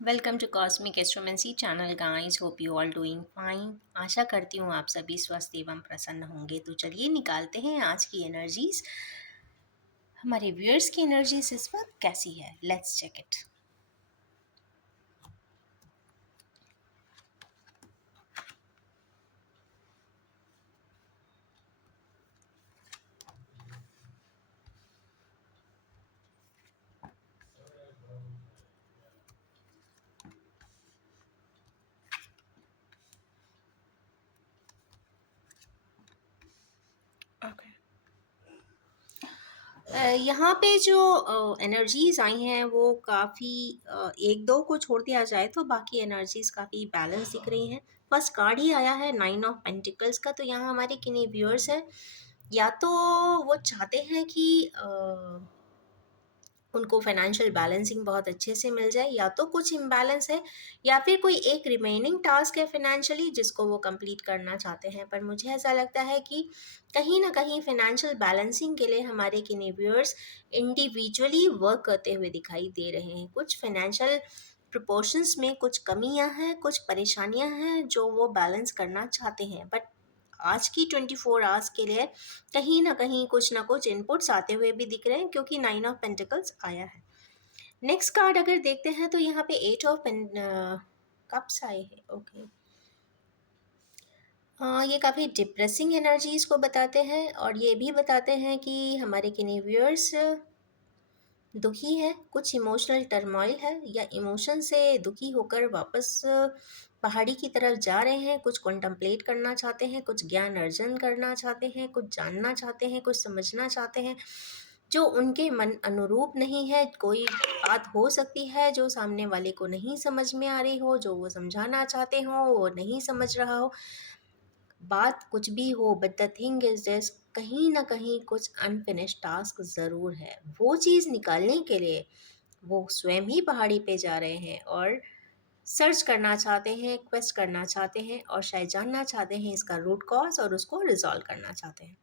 Welcome to cosmic astromancy channel guys. Hope you all doing fine. आशा करती हूँ आप सभी स्वस्थ एवं प्रसन्न होंगे। तो चलिए निकालते हैं आज की एनर्जीज। हमारे व्यूअर्स की एनर्जीज इस वक्त कैसी है, लेट्स चेक इट। ओके, यहाँ पे जो एनर्जीज आई हैं वो काफ़ी एक दो को छोड़ दिया जाए तो बाकी एनर्जीज काफ़ी बैलेंस दिख रही हैं। फर्स्ट कार्ड ही आया है 9 ऑफ पेंटिकल्स का। तो यहाँ हमारे किन्हीं व्यूअर्स हैं, या तो वो चाहते हैं कि उनको फाइनेंशियल बैलेंसिंग बहुत अच्छे से मिल जाए, या तो कुछ इम्बैलेंस है, या फिर कोई एक रिमेनिंग टास्क है फाइनेंशियली जिसको वो कंप्लीट करना चाहते हैं। पर मुझे ऐसा लगता है कि कहीं ना कहीं फाइनेंशियल बैलेंसिंग के लिए हमारे किन्हीं व्यूअर्स इंडिविजुअली वर्क करते हुए दिखाई दे रहे हैं। कुछ फाइनेंशियल प्रोपोर्शंस में कुछ कमियां हैं, कुछ परेशानियां हैं जो वो बैलेंस करना चाहते हैं। बट आज की 24 आवर्स के लिए कहीं ना कुछ इनपुट्स आते हुए भी दिख रहे हैं, क्योंकि 9 ऑफ पेंटिकल्स आया है। नेक्स्ट कार्ड अगर देखते हैं तो यहाँ पे 8 ऑफ कप्स आए हैं। ओके, ये काफ़ी डिप्रेसिंग एनर्जीज को बताते हैं, और ये भी बताते हैं कि हमारे किन्हीं व्यूअर्स दुखी है, कुछ इमोशनल टर्मोइल है, या इमोशन से दुखी होकर वापस पहाड़ी की तरफ जा रहे हैं। कुछ कॉन्टम्पलेट करना चाहते हैं, कुछ ज्ञान अर्जन करना चाहते हैं, कुछ जानना चाहते हैं, कुछ समझना चाहते हैं जो उनके मन अनुरूप नहीं है। कोई बात हो सकती है जो सामने वाले को नहीं समझ में आ रही हो, जो वो समझाना चाहते हो वो नहीं समझ रहा हो। बात कुछ भी हो, but the thing is this, कहीं ना कहीं कुछ अनफिनिश्ड टास्क ज़रूर है। वो चीज़ निकालने के लिए वो स्वयं ही पहाड़ी पे जा रहे हैं और सर्च करना चाहते हैं, क्वेस्ट करना चाहते हैं, और शायद जानना चाहते हैं इसका रूट कॉज और उसको रिजॉल्व करना चाहते हैं।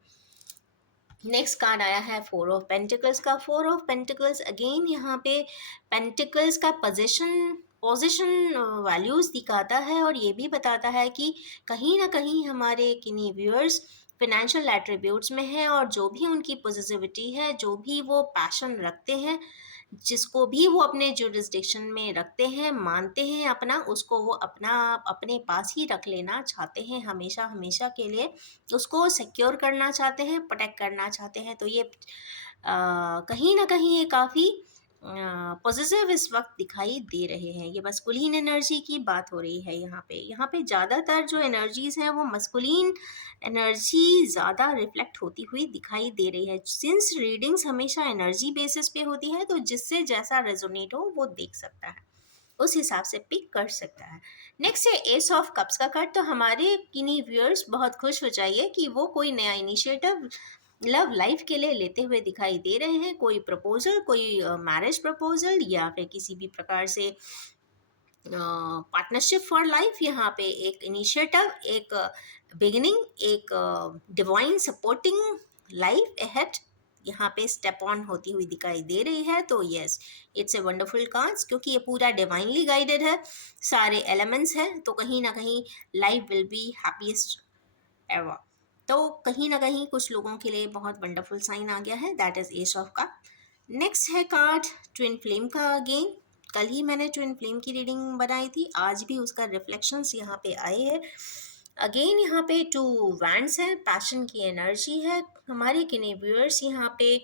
नेक्स्ट कार्ड आया है 4 ऑफ पेंटिकल्स का। 4 ऑफ पेंटिकल्स अगेन यहाँ पे पेंटिकल्स का पोजीशन पोजीशन वैल्यूज दिखाता है, और ये भी बताता है कि कहीं ना कहीं हमारे किन्हीं व्यूअर्स फिनेंशियल एट्रीब्यूट्स में है, और जो भी उनकी पॉजिटिविटी है, जो भी वो पैशन रखते हैं, जिसको भी वो अपने जुरिस्डिक्शन में रखते हैं, मानते हैं अपना, उसको वो अपना अपने पास ही रख लेना चाहते हैं हमेशा हमेशा के लिए। उसको सिक्योर करना चाहते हैं, प्रोटेक्ट करना चाहते हैं। तो ये कहीं ना कहीं ये काफ़ी पॉजिटिव इस वक्त दिखाई दे रहे हैं। ये मस्कुलिन एनर्जी की बात हो रही है यहाँ पे ज़्यादातर जो एनर्जीज हैं वो मस्कुलिन एनर्जी ज़्यादा रिफ्लेक्ट होती हुई दिखाई दे रही है। सिंस रीडिंग्स हमेशा एनर्जी बेसिस पे होती है, तो जिससे जैसा रेजोनेट हो वो देख सकता है, उस हिसाब से पिक कर सकता है। नेक्स्ट है एस ऑफ कप्स का कार्ड। तो हमारे किन्हीं व्यूअर्स बहुत खुश हो जाइए कि वो कोई नया इनिशिएटिव लव लाइफ के लिए लेते हुए दिखाई दे रहे हैं। कोई प्रपोजल, कोई मैरिज प्रपोजल, या फिर किसी भी प्रकार से पार्टनरशिप फॉर लाइफ। यहाँ पे एक इनिशिएटिव, एक बिगिनिंग, एक डिवाइन सपोर्टिंग लाइफ अहेड यहाँ पे स्टेप ऑन होती हुई दिखाई दे रही है। तो yes, it's a wonderful cards, क्योंकि ये पूरा डिवाइनली गाइडेड है, सारे एलिमेंट्स हैं। तो कहीं ना कहीं life will be happiest ever. तो कहीं ना कहीं कुछ लोगों के लिए बहुत वंडरफुल साइन आ गया है, that is S of cup. Next है कार्ड ट्विन फ्लेम का। अगेन कल ही मैंने ट्विन फ्लेम की रीडिंग बनाई थी, आज भी उसका रिफ्लेक्शंस यहाँ पे आए हैं। अगेन यहाँ पे 2 वैंड्स है, पैशन की एनर्जी है। हमारे किन्हीं व्यूअर्स यहाँ पे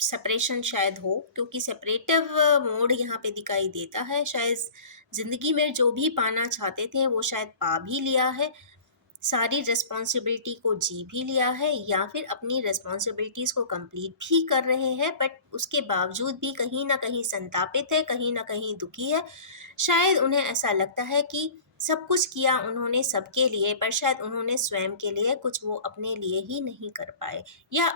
सेपरेशन शायद हो, क्योंकि सेपरेटिव मोड यहाँ पे दिखाई देता है। शायद ज़िंदगी में जो भी पाना चाहते थे वो शायद पा भी लिया है, सारी रिस्पॉन्सिबिलिटी को जी भी लिया है, या फिर अपनी रिस्पॉन्सिबिलिटीज़ को कंप्लीट भी कर रहे हैं, बट उसके बावजूद भी कहीं ना कहीं संतापित है, कहीं ना कहीं दुखी है। शायद उन्हें ऐसा लगता है कि सब कुछ किया उन्होंने सबके लिए, पर शायद उन्होंने स्वयं के लिए कुछ वो अपने लिए ही नहीं कर पाए, या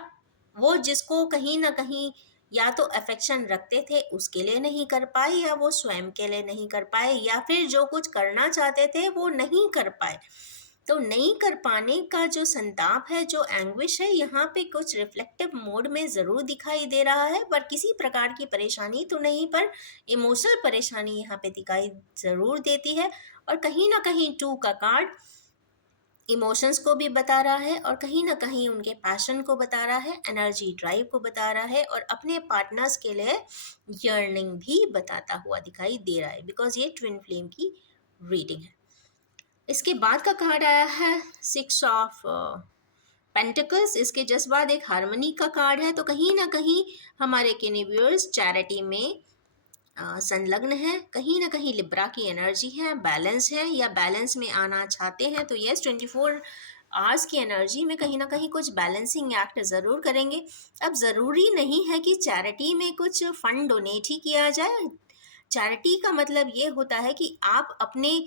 वो जिसको कहीं ना कहीं या तो अफेक्शन रखते थे उसके लिए नहीं कर पाए, या वो स्वयं के लिए नहीं कर पाए, या फिर जो कुछ करना चाहते थे वो नहीं कर पाए। तो नहीं कर पाने का जो संताप है, जो एंग्विश है, यहाँ पे कुछ रिफ्लेक्टिव मोड में ज़रूर दिखाई दे रहा है, पर किसी प्रकार की परेशानी तो नहीं, पर इमोशनल परेशानी यहाँ पे दिखाई ज़रूर देती है। और कहीं न कहीं 2 का कार्ड इमोशंस को भी बता रहा है और कहीं न कहीं उनके पैशन को बता रहा है, एनर्जी ड्राइव को बता रहा है और अपने पार्टनर्स के लिए यर्निंग भी बताता हुआ दिखाई दे रहा है, बिकॉज़ ये ट्विन फ्लेम की रीडिंग है। इसके बाद का कार्ड आया है 6 ऑफ पेंटिकल्स। इसके जस्ट बाद एक हार्मनी का कार्ड है, तो कहीं न कहीं हमारे व्यूअर्स चैरिटी में संलग्न है, कहीं ना कहीं लिब्रा की एनर्जी है, बैलेंस है या बैलेंस में आना चाहते हैं, तो यस 24 आवर्स की एनर्जी में कहीं ना कहीं कुछ बैलेंसिंग एक्ट ज़रूर करेंगे। अब ज़रूरी नहीं है कि चैरिटी में कुछ फंड डोनेट ही किया जाए। चैरिटी का मतलब ये होता है कि आप अपने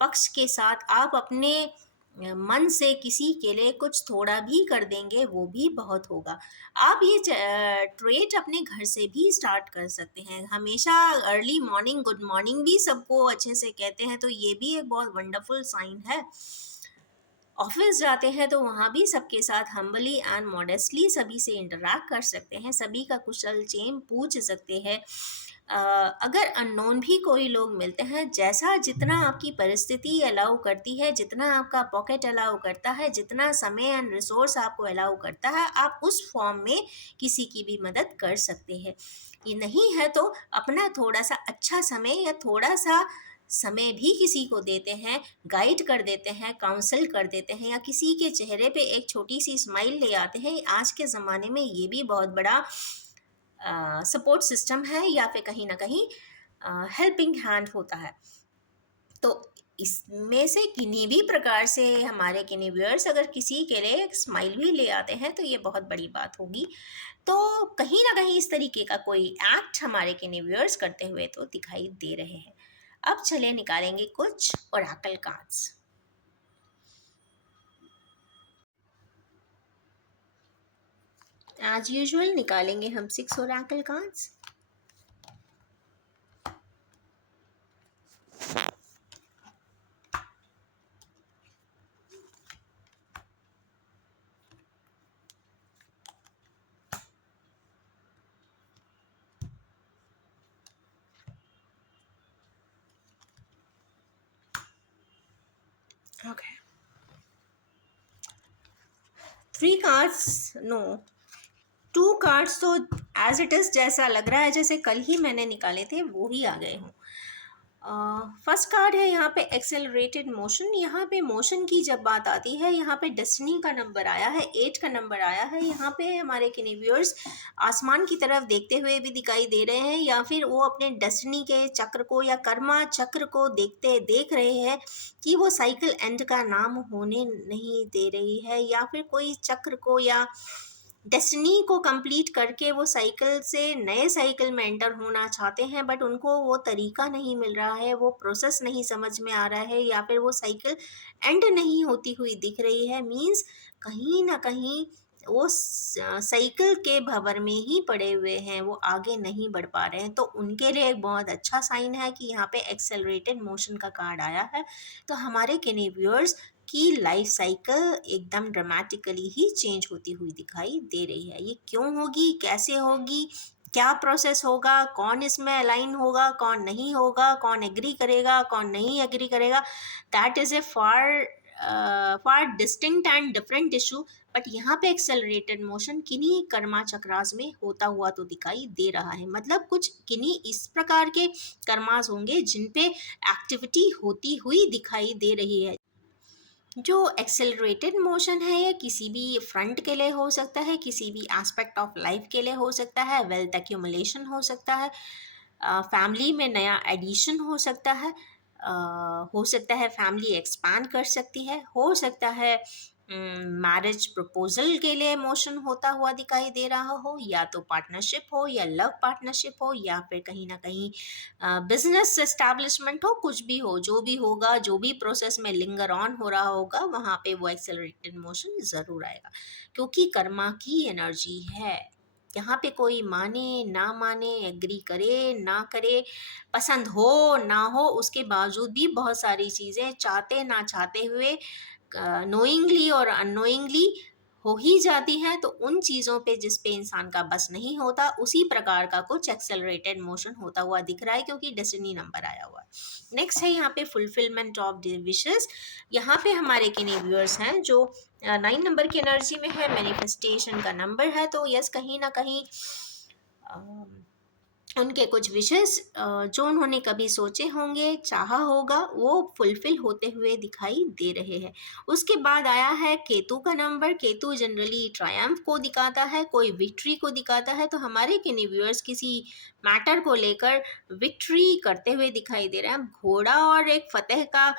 पक्ष के साथ, आप अपने मन से किसी के लिए कुछ थोड़ा भी कर देंगे, वो भी बहुत होगा। आप ये ट्रेट अपने घर से भी स्टार्ट कर सकते हैं। हमेशा अर्ली मॉर्निंग गुड मॉर्निंग भी सबको अच्छे से कहते हैं, तो ये भी एक बहुत वंडरफुल साइन है। ऑफिस जाते हैं तो वहाँ भी सबके साथ हम्बली एंड मॉडेस्टली सभी से इंटरैक्ट कर सकते हैं, सभी का कुशल चेम पूछ सकते हैं। अगर अननोन भी कोई लोग मिलते हैं, जैसा जितना आपकी परिस्थिति अलाउ करती है, जितना आपका पॉकेट अलाउ करता है, जितना समय एंड रिसोर्स आपको अलाउ करता है, आप उस फॉर्म में किसी की भी मदद कर सकते हैं। ये नहीं है तो अपना थोड़ा सा अच्छा समय या थोड़ा सा समय भी किसी को देते हैं, गाइड कर देते हैं, काउंसल कर देते हैं या किसी के चेहरे पे एक छोटी सी स्माइल ले आते हैं। आज के ज़माने में ये भी बहुत बड़ा सपोर्ट सिस्टम है या फिर कहीं ना कहीं हेल्पिंग हैंड होता है। तो इसमें से किन्हीं भी प्रकार से हमारे किन्हीं व्यूअर्स अगर किसी के लिए एक स्माइल भी ले आते हैं, तो ये बहुत बड़ी बात होगी। तो कहीं ना कहीं इस तरीके का कोई एक्ट हमारे किन्हीं व्यूअर्स करते हुए तो दिखाई दे रहे हैं। अब चलिए निकालेंगे कुछ ओरेकल कार्ड्स। एज यूजुअल निकालेंगे हम 6 oracle cards. Okay, 3 cards, no 2 cards तो एज इट इज़ जैसा लग रहा है जैसे कल ही मैंने निकाले थे वो ही आ गए हों। फर्स्ट कार्ड है यहाँ पे एक्सेलरेटेड मोशन। यहाँ पे मोशन की जब बात आती है, यहाँ पे डेस्टिनी का नंबर आया है, 8 का नंबर आया है। यहाँ पे हमारे किन्हीं व्यूअर्स आसमान की तरफ देखते हुए भी दिखाई दे रहे हैं, या फिर वो अपने डेस्टिनी के चक्र को या कर्मा चक्र को देख रहे हैं कि वो साइकिल एंड का नाम होने नहीं दे रही है, या फिर कोई चक्र को या डेस्टिनी को कंप्लीट करके वो साइकिल से नए साइकिल में एंटर होना चाहते हैं, बट उनको वो तरीका नहीं मिल रहा है, वो प्रोसेस नहीं समझ में आ रहा है, या फिर वो साइकिल एंड नहीं होती हुई दिख रही है। मींस कहीं ना कहीं वो साइकिल के भंवर में ही पड़े हुए हैं, वो आगे नहीं बढ़ पा रहे हैं। तो उनके लिए एक बहुत अच्छा साइन है कि यहाँ पे एक्सेलरेटेड मोशन का कार्ड आया है। तो हमारे किन्हीं व्यूअर्स की लाइफ साइकिल एकदम ड्रामेटिकली ही चेंज होती हुई दिखाई दे रही है। ये क्यों होगी, कैसे होगी, क्या प्रोसेस होगा, कौन इसमें अलाइन होगा, कौन नहीं होगा, कौन एग्री करेगा, कौन नहीं एग्री करेगा, that is a far distinct and different issue. But यहाँ पे एक्सेलरेटेड मोशन किन्हीं कर्मा चक्रास में होता हुआ तो दिखाई दे रहा है। मतलब कुछ किन्हीं इस प्रकार के कर्मास होंगे जिन पे एक्टिविटी होती हुई दिखाई दे रही है। जो एक्सेलरेटेड मोशन है ये किसी भी फ्रंट के लिए हो सकता है, किसी भी एस्पेक्ट ऑफ लाइफ के लिए हो सकता है, वेल्थ एक्यूमुलेशन हो सकता है, फैमिली में नया एडिशन हो सकता है फैमिली एक्सपांड कर सकती है, हो सकता है मैरिज प्रपोजल के लिए मोशन होता हुआ दिखाई दे रहा हो, या तो पार्टनरशिप हो या लव पार्टनरशिप हो, या फिर कहीं ना कहीं बिजनेस एस्टैब्लिशमेंट हो, कुछ भी हो, जो भी होगा, जो भी प्रोसेस में लिंगर ऑन हो रहा होगा, वहाँ पे वो एक्सेलरेटेड मोशन ज़रूर आएगा, क्योंकि कर्मा की एनर्जी है। यहाँ पे कोई माने ना माने, एग्री करे ना करे, पसंद हो ना हो, उसके बावजूद भी बहुत सारी चीज़ें चाहते ना चाहते हुए नोइंगली और अननोइंगली हो ही जाती हैं, तो उन चीज़ों पे जिस पे इंसान का बस नहीं होता, उसी प्रकार का कुछ एक्सेलरेटेड मोशन होता हुआ दिख रहा है, क्योंकि डेस्टिनी नंबर आया हुआ है। नेक्स्ट है यहाँ पे फुलफिलमेंट ऑफ विशेस। यहाँ पे हमारे किन्हीं व्यूअर्स हैं जो 9 नंबर की एनर्जी में है, मैनिफेस्टेशन का नंबर है, तो यस कहीं ना कहीं उनके कुछ विशेस जो उन्होंने कभी सोचे होंगे, चाहा होगा, वो फुलफिल होते हुए दिखाई दे रहे हैं। उसके बाद आया है केतु का नंबर। केतु जनरली ट्रायम्फ को दिखाता है, कोई विक्ट्री को दिखाता है, तो हमारे किन्हीं व्यूअर्स किसी मैटर को लेकर विक्ट्री करते हुए दिखाई दे रहे हैं। घोड़ा और एक फतेह का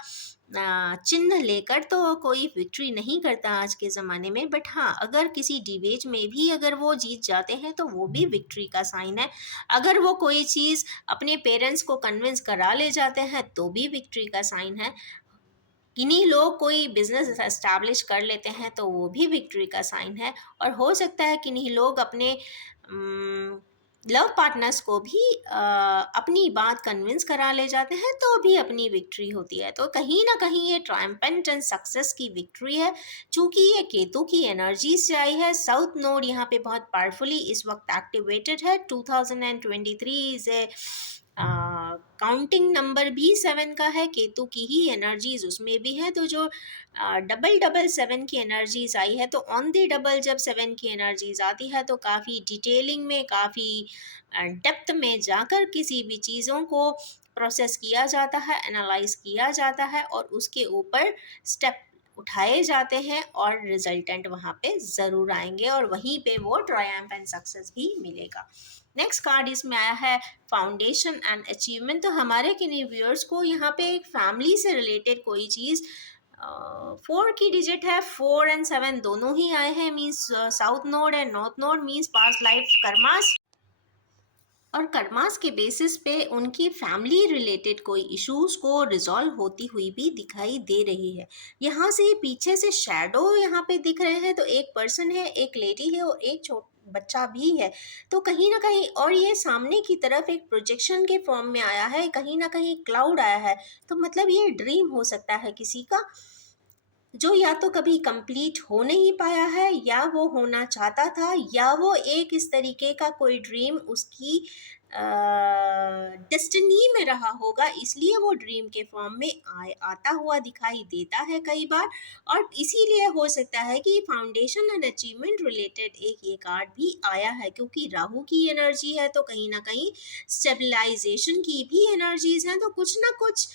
चिन्ह लेकर तो कोई विक्ट्री नहीं करता आज के ज़माने में, बट हाँ, अगर किसी डिबेट में भी अगर वो जीत जाते हैं तो वो भी विक्ट्री का साइन है। अगर वो कोई चीज़ अपने पेरेंट्स को कन्विंस करा ले जाते हैं तो भी विक्ट्री का साइन है। किन्हीं लोग कोई बिजनेस एस्टैब्लिश कर लेते हैं तो वो भी विक्ट्री का साइन है। और हो सकता है किन्हीं लोग अपने लव पार्टनर्स को भी अपनी बात कन्विंस करा ले जाते हैं तो भी अपनी विक्ट्री होती है। तो कहीं ना कहीं ये ट्रायम्पेंट एंड सक्सेस की विक्ट्री है। चूंकि ये केतु की एनर्जी से आई है, साउथ नोड यहाँ पे बहुत पावरफुली इस वक्त एक्टिवेटेड है। 2023 इज ए काउंटिंग नंबर भी 7 का है, केतु की ही एनर्जीज उसमें भी है। तो जो डबल डबल 7 की एनर्जीज आई है, तो ऑन द डबल जब 7 की एनर्जीज आती है तो काफ़ी डिटेलिंग में, काफ़ी डेप्थ में जाकर किसी भी चीज़ों को प्रोसेस किया जाता है, एनालाइज किया जाता है और उसके ऊपर स्टेप उठाए जाते हैं और रिजल्टेंट वहाँ पे ज़रूर आएंगे और वहीं पे वो ट्रायम्फ एंड सक्सेस भी मिलेगा। नेक्स्ट कार्ड इसमें आया है फाउंडेशन एंड अचीवमेंट। तो हमारे किन्हीं व्यूअर्स को यहाँ पे एक फैमिली से रिलेटेड कोई चीज़ 4 की डिजिट है, 4 एंड 7 दोनों ही आए हैं, means south node and north node, means past life karmas. और कर्मास के बेसिस पे उनकी फैमिली रिलेटेड कोई इश्यूज को रिजॉल्व होती हुई भी दिखाई दे रही है। यहाँ से पीछे से शैडो यहाँ पे दिख रहे हैं, तो एक पर्सन है, एक लेडी है और एक बच्चा भी है। तो कहीं ना कहीं, और ये सामने की तरफ एक प्रोजेक्शन के फॉर्म में आया है, कहीं ना कहीं क्लाउड आया है, तो मतलब ये ड्रीम हो सकता है किसी का, जो या तो कभी कंप्लीट हो नहीं पाया है, या वो होना चाहता था, या वो एक इस तरीके का कोई ड्रीम उसकी डेस्टिनी में रहा होगा, इसलिए वो ड्रीम के फॉर्म में आता हुआ दिखाई देता है कई बार। और इसीलिए हो सकता है कि फाउंडेशन एंड अचीवमेंट रिलेटेड एक ये कार्ड भी आया है, क्योंकि राहु की एनर्जी है, तो कहीं ना कहीं स्टेबलाइजेशन की भी एनर्जीज हैं, तो कुछ ना कुछ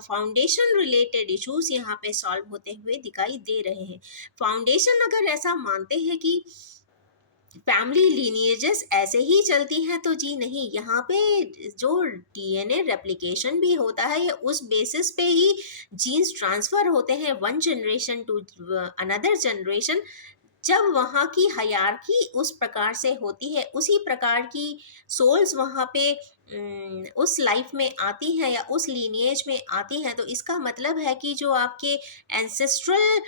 फाउंडेशन रिलेटेड इश्यूज यहाँ पे सॉल्व होते हुए दिखाई दे रहे हैं। फाउंडेशन अगर ऐसा मानते हैं कि फैमिली लीनिएजेस ऐसे ही चलती हैं, तो जी नहीं, यहाँ पे जो डीएनए रेप्लिकेशन भी होता है, ये उस बेसिस पे ही जीन्स ट्रांसफर होते हैं one generation to another generation. जब वहाँ की हायरार्की उस प्रकार से होती है, उसी प्रकार की सोल्स वहाँ पे उस लाइफ में आती हैं या उस लीनिएज में आती हैं, तो इसका मतलब है कि जो आपके एंसेस्ट्रल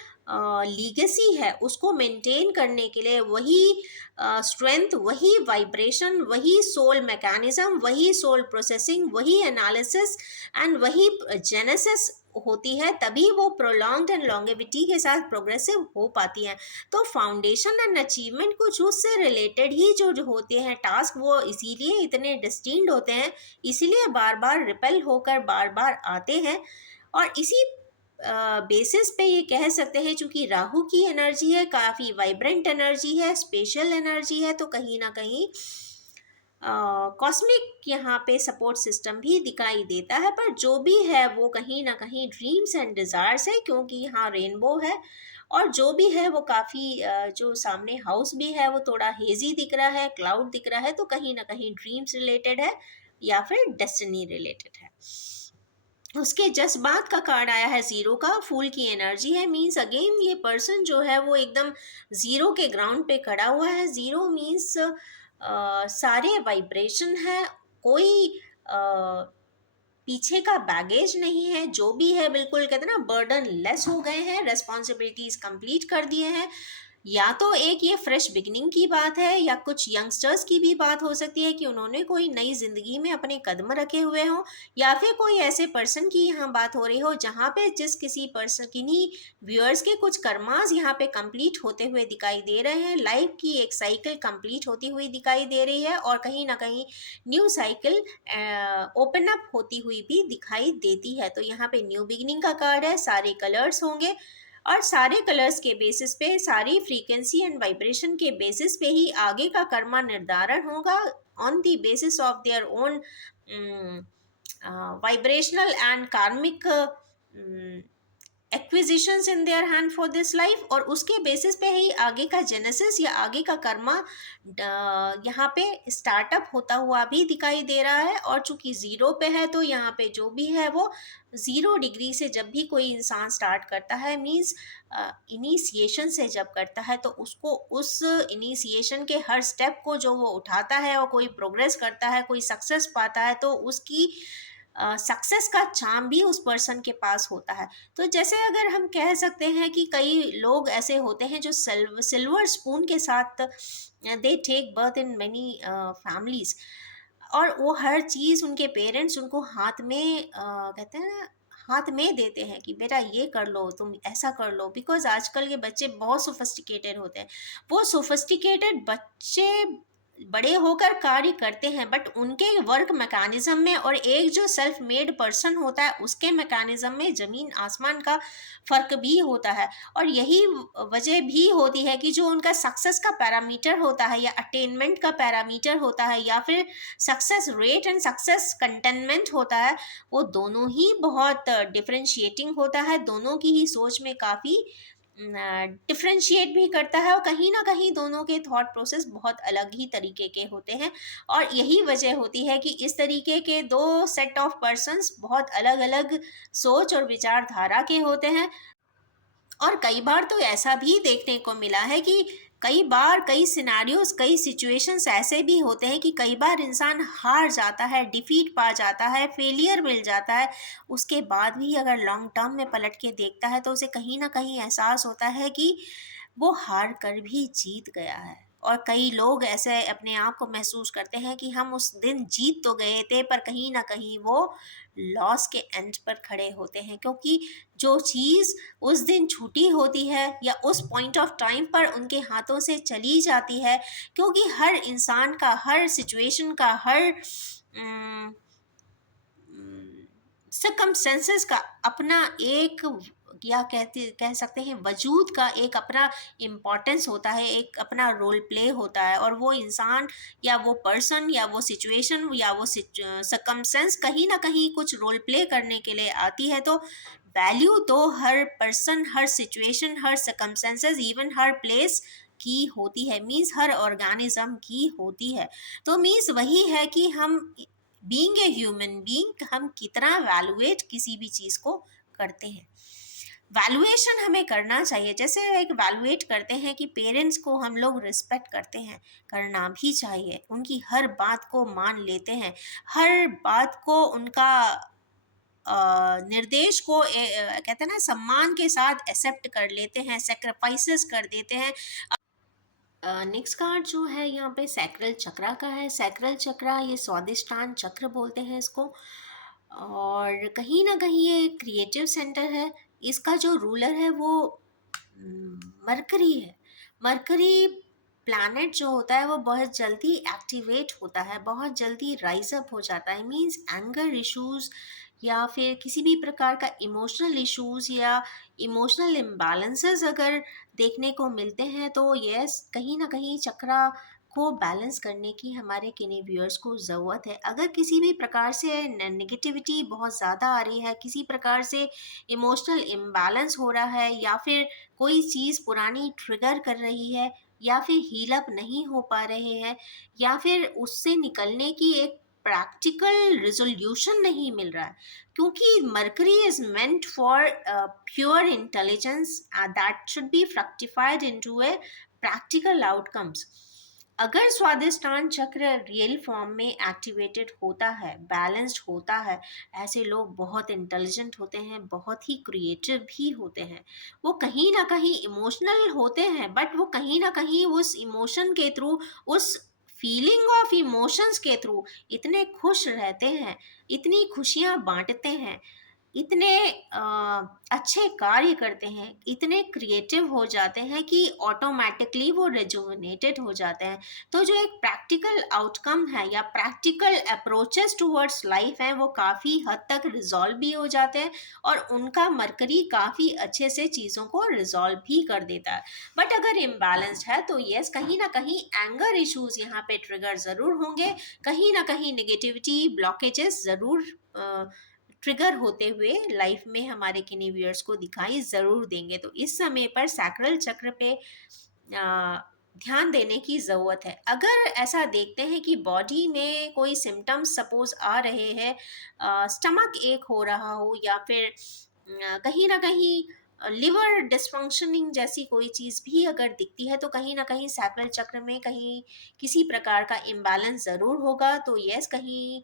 लीगेसी है उसको मेंटेन करने के लिए वही स्ट्रेंथ, वही वाइब्रेशन, वही सोल मैकेनिज्म, वही सोल प्रोसेसिंग, वही एनालिसिस एंड वही जेनेसिस होती है, तभी वो प्रोलॉन्ग्ड एंड लॉन्गेविटी के साथ प्रोग्रेसिव हो पाती हैं। तो फाउंडेशन एंड अचीवमेंट कुछ उससे रिलेटेड ही जो होते हैं टास्क, वो इसीलिए इतने डिस्टिंक्ट होते हैं, इसीलिए बार बार रिपेल होकर बार बार आते हैं। और इसी बेसिस पे ये कह सकते हैं, चूंकि राहु की एनर्जी है, काफ़ी वाइब्रेंट एनर्जी है, स्पेशल एनर्जी है, तो कहीं ना कहीं कॉस्मिक यहाँ पे सपोर्ट सिस्टम भी दिखाई देता है। पर जो भी है वो कहीं ना कहीं ड्रीम्स एंड डिज़ायर्स है, क्योंकि यहाँ रेनबो है। और जो भी है वो काफ़ी जो सामने हाउस भी है वो थोड़ा हेजी दिख रहा है, क्लाउड दिख रहा है, तो कहीं ना कहीं ड्रीम्स रिलेटेड है या फिर डेस्टिनी रिलेटेड है। उसके जस्ट बाद का कार्ड आया है जीरो का, फूल की एनर्जी है, मीन्स अगेन ये पर्सन जो है वो एकदम जीरो के ग्राउंड पे खड़ा हुआ है। जीरो मीन्स सारे वाइब्रेशन है, कोई पीछे का बैगेज नहीं है, जो भी है बिल्कुल कहते हैं ना बर्डन लेस हो गए हैं, रेस्पॉन्सिबिलिटीज कंप्लीट कर दिए हैं। या तो एक ये फ्रेश बिगिनिंग की बात है, या कुछ यंगस्टर्स की भी बात हो सकती है कि उन्होंने कोई नई ज़िंदगी में अपने कदम रखे हुए हों, या फिर कोई ऐसे पर्सन की यहाँ बात हो रही हो जहाँ पे जिस किसी पर्सन किन्हीं व्यूअर्स के कुछ कर्मास यहाँ पे कंप्लीट होते हुए दिखाई दे रहे हैं। लाइफ की एक साइकिल कंप्लीट होती हुई दिखाई दे रही है, और कहीं ना कहीं न्यू साइकिल ओपन अप होती हुई भी दिखाई देती है। तो यहाँ पे न्यू बिगिनिंग का कार्ड है, सारे कलर्स होंगे, और सारे कलर्स के बेसिस पे, सारी फ्रीक्वेंसी एंड वाइब्रेशन के बेसिस पे ही आगे का कर्मा निर्धारण होगा, on the basis of their own vibrational and karmic acquisitions in their hand for this life, और उसके बेसिस पे ही आगे का जेनेसिस या आगे का कर्मा यहाँ पे स्टार्टअप होता हुआ भी दिखाई दे रहा है। और चूंकि जीरो पे है, तो यहाँ पे जो भी है वो 0 डिग्री से जब भी कोई इंसान स्टार्ट करता है, मीन्स इनिशिएशन से जब करता है, तो उसको उस इनिशिएशन के हर स्टेप को जो वो उठाता है और कोई प्रोग्रेस करता है, कोई सक्सेस पाता है, तो उसकी सक्सेस का चार्म भी उस पर्सन के पास होता है। तो जैसे अगर हम कह सकते हैं कि कई लोग ऐसे होते हैं जो सिल्वर स्पून के साथ they take birth in many families, और वो हर चीज़ उनके पेरेंट्स उनको हाथ में कहते हैं ना, हाथ में देते हैं कि बेटा ये कर लो, तुम ऐसा कर लो, बिकॉज आजकल के बच्चे बहुत सोफिस्टिकेटेड होते हैं। वो सोफिस्टिकेटेड बच्चे बड़े होकर कार्य करते हैं, बट उनके वर्क मैकेनिज्म में और एक जो सेल्फ मेड पर्सन होता है उसके मैकेनिज्म में ज़मीन आसमान का फ़र्क भी होता है। और यही वजह भी होती है कि जो उनका सक्सेस का पैरामीटर होता है, या अटेनमेंट का पैरामीटर होता है, या फिर success rate and success containment होता है, वो दोनों ही बहुत डिफरेंशिएटिंग होता है। दोनों की ही सोच में काफ़ी डिफरेंशिएट भी करता है, और कहीं ना कहीं दोनों के थॉट प्रोसेस बहुत अलग ही तरीके के होते हैं। और यही वजह होती है कि इस तरीके के दो सेट ऑफ पर्सन्स बहुत अलग अलग सोच और विचारधारा के होते हैं। और कई बार तो ऐसा भी देखने को मिला है कि कई बार कई सिनेरियोज, कई सिचुएशंस ऐसे भी होते हैं कि कई बार इंसान हार जाता है, डिफीट पा जाता है, फेलियर मिल जाता है। उसके बाद भी अगर लॉन्ग टर्म में पलट के देखता है, तो उसे कहीं ना कहीं एहसास होता है कि वो हार कर भी जीत गया है। और कई लोग ऐसे अपने आप को महसूस करते हैं कि हम उस दिन जीत तो गए थे, पर कहीं ना कहीं वो लॉस के एंड पर खड़े होते हैं, क्योंकि जो चीज़ उस दिन छूटी होती है या उस पॉइंट ऑफ टाइम पर उनके हाथों से चली जाती है, क्योंकि हर इंसान का, हर सिचुएशन का, हर सर्कमस्टेंसेस का अपना एक, या कह सकते हैं वजूद का एक अपना इम्पोर्टेंस होता है, एक अपना रोल प्ले होता है। और वो इंसान या वो पर्सन या वो सिचुएशन या वो सर्कमस्टेंस कहीं ना कहीं कुछ रोल प्ले करने के लिए आती है। तो वैल्यू तो हर पर्सन, हर सिचुएशन, हर सर्कमस्टेंसेस, इवन हर प्लेस की होती है, मीन्स हर ऑर्गेनिज्म की होती है। तो मीन्स वही है कि हम बीइंग ए ह्यूमन बीइंग, हम कितना वैल्यूएट किसी भी चीज़ को करते हैं। वैल्यूएशन हमें करना चाहिए, जैसे एक वैल्यूएट करते हैं कि पेरेंट्स को हम लोग रिस्पेक्ट करते हैं, करना भी चाहिए, उनकी हर बात को मान लेते हैं, हर बात को, उनका निर्देश को कहते हैं ना, सम्मान के साथ एक्सेप्ट कर लेते हैं, सेक्रीफाइसेस कर देते हैं। नेक्स्ट कार्ड जो है यहाँ पे सैक्रल चक्रा का है। सैक्रल चक्रा, ये स्वादिष्टान चक्र बोलते हैं इसको, और कहीं ना कहीं ये क्रिएटिव सेंटर है। इसका जो रूलर है वो मरकरी है। मरकरी प्लैनेट जो होता है वो बहुत जल्दी एक्टिवेट होता है, बहुत जल्दी राइज अप हो जाता है। मींस एंगर इश्यूज या फिर किसी भी प्रकार का इमोशनल इश्यूज या इमोशनल इम्बैलेंसेस अगर देखने को मिलते हैं, तो यस, कहीं ना कहीं चक्रा को बैलेंस करने की हमारे किन्हीं व्यूअर्स को ज़रूरत है। अगर किसी भी प्रकार से नेगेटिविटी बहुत ज़्यादा आ रही है, किसी प्रकार से इमोशनल इम्बैलेंस हो रहा है, या फिर कोई चीज़ पुरानी ट्रिगर कर रही है, या फिर हील अप नहीं हो पा रहे हैं, या फिर उससे निकलने की एक प्रैक्टिकल रिजोल्यूशन नहीं मिल रहा है, क्योंकि mercury is meant for pure intelligence that should be fructified into a practical outcomes. अगर स्वादिष्टान चक्र रियल फॉर्म में एक्टिवेटेड होता है, बैलेंस्ड होता है, ऐसे लोग बहुत इंटेलिजेंट होते हैं, बहुत ही क्रिएटिव भी होते हैं। वो कहीं ना कहीं इमोशनल होते हैं, बट वो कहीं ना कहीं उस इमोशन के थ्रू, उस फीलिंग ऑफ इमोशंस के थ्रू इतने खुश रहते हैं, इतनी खुशियां बांटते हैं, इतने अच्छे कार्य करते हैं, इतने क्रिएटिव हो जाते हैं कि ऑटोमेटिकली वो रिजुविनेटेड हो जाते हैं। तो जो एक प्रैक्टिकल आउटकम है या प्रैक्टिकल अप्रोचेस टुवर्ड्स लाइफ है, वो काफ़ी हद तक रिजॉल्व भी हो जाते हैं और उनका मरकरी काफ़ी अच्छे से चीज़ों को रिजॉल्व भी कर देता है। बट अगर इम्बैलेंस्ड है तो यस, कहीं ना कहीं एंगर इश्यूज यहाँ पे ट्रिगर ज़रूर होंगे, कहीं ना कहीं निगेटिविटी ब्लॉकेजेस ज़रूर ट्रिगर होते हुए लाइफ में हमारे किन्हीं व्यूअर्स को दिखाई ज़रूर देंगे। तो इस समय पर सैक्रल चक्र पे ध्यान देने की ज़रूरत है। अगर ऐसा देखते हैं कि बॉडी में कोई सिम्टम्स सपोज आ रहे हैं, स्टमक एक हो रहा हो या फिर कहीं ना कहीं लिवर डिसफंक्शनिंग जैसी कोई चीज़ भी अगर दिखती है, तो कहीं ना कहीं सैक्रल चक्र में कहीं किसी प्रकार का इम्बैलेंस ज़रूर होगा। तो यस, कहीं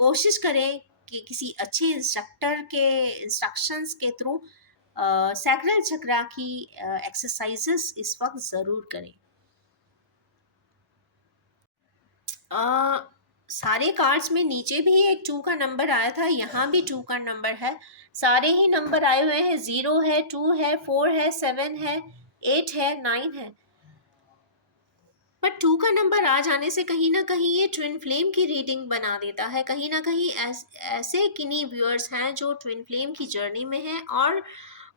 कोशिश करें कि किसी अच्छे इंस्ट्रक्टर के इंस्ट्रक्शंस के थ्रू सैक्रल चक्रा की एक्सरसाइजेस इस वक्त ज़रूर करें। अ, सारे कार्ड्स में नीचे भी एक 2 का नंबर आया था, यहाँ भी 2 का नंबर है। सारे ही नंबर आए हुए हैं, 0 है, 2 है, 4 है, 7 है, 8 है, 9 है। पर 2 का नंबर आ जाने से कहीं न कहीं ये ट्विन फ्लेम की रीडिंग बना देता है। कहीं न कहीं ऐसे किन्हीं व्यूअर्स हैं जो ट्विन फ्लेम की जर्नी में हैं और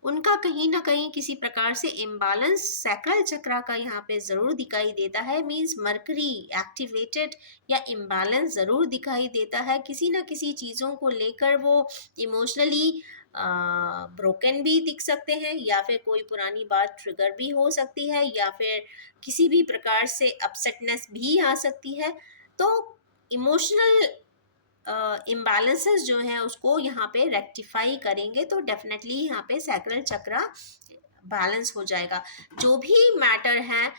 उनका कहीं न कहीं किसी प्रकार से इम्बैलेंस सैक्रल चक्रा का यहाँ पे ज़रूर दिखाई देता है। मीन्स मरकरी एक्टिवेटेड या इम्बैलेंस ज़रूर दिखाई देता है। किसी न किसी चीज़ों को लेकर वो इमोशनली ब्रोकन भी दिख सकते हैं, या फिर कोई पुरानी बात ट्रिगर भी हो सकती है, या फिर किसी भी प्रकार से अपसेटनेस भी आ सकती है। तो इमोशनल इम्बैलेंसेस जो हैं उसको यहाँ पे रेक्टिफाई करेंगे तो डेफिनेटली यहाँ पे सैक्रल चक्रा बैलेंस हो जाएगा। जो भी मैटर है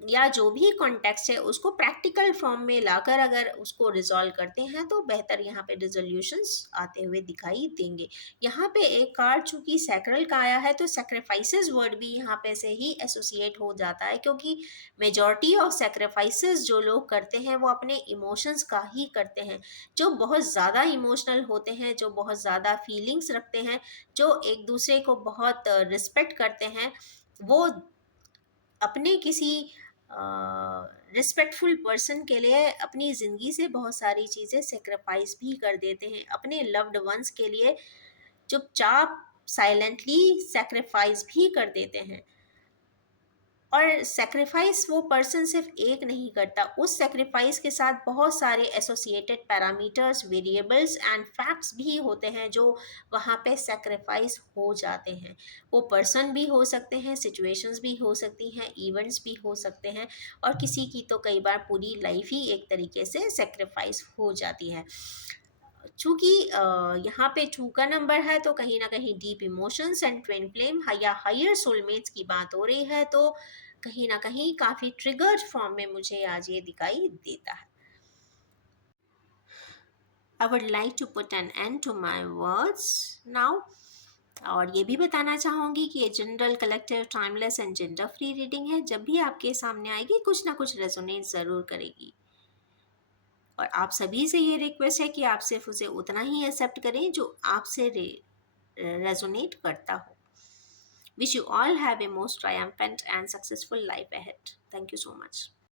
या जो भी कॉन्टेक्स्ट है उसको प्रैक्टिकल फॉर्म में लाकर अगर उसको रिजॉल्व करते हैं तो बेहतर यहाँ पे रिजोल्यूशंस आते हुए दिखाई देंगे। यहाँ पे एक कार्ड चूंकि सैक्रल का आया है तो सेक्रीफाइसेस वर्ड भी यहाँ पे से ही एसोसिएट हो जाता है, क्योंकि मेजॉरिटी ऑफ सेक्रीफाइसेस जो लोग करते हैं वो अपने इमोशंस का ही करते हैं। जो बहुत ज़्यादा इमोशनल होते हैं, जो बहुत ज़्यादा फीलिंग्स रखते हैं, जो एक दूसरे को बहुत रिस्पेक्ट करते हैं, वो अपने किसी रिस्पेक्टफुल पर्सन के लिए अपनी ज़िंदगी से बहुत सारी चीज़ें सेक्रीफाइस भी कर देते हैं। अपने लव्ड वंस के लिए चुपचाप साइलेंटली सेक्रीफाइस भी कर देते हैं। और सेक्रीफाइस वो पर्सन सिर्फ एक नहीं करता, उस सेक्रीफाइस के साथ बहुत सारे associated parameters, variables and facts भी होते हैं जो वहाँ पे सेक्रीफाइस हो जाते हैं। वो पर्सन भी हो सकते हैं, सिचुएशंस भी हो सकती हैं, इवेंट्स भी हो सकते हैं, और किसी की तो कई बार पूरी लाइफ ही एक तरीके से सेक्रीफाइस हो जाती है। चूँकि यहाँ पे 2 का नंबर है तो कहीं न कहीं deep emotions and twin flame या हायर सोलमेट्स की बात हो रही है, तो कहीं न कहीं काफ़ी ट्रिगर्ड फॉर्म में मुझे आज ये दिखाई देता है। I would like to put an end to my words now, और ये भी बताना चाहूँगी कि ये general, collective, timeless and gender free reading है। जब भी आपके सामने आएगी कुछ ना कुछ रेजोनेट ज़रूर करेगी, और आप सभी से ये रिक्वेस्ट है कि आप सिर्फ उसे उतना ही एक्सेप्ट करें जो आपसे रेजोनेट करता हो। Wish you all have a most triumphant and successful life ahead. Thank you so much.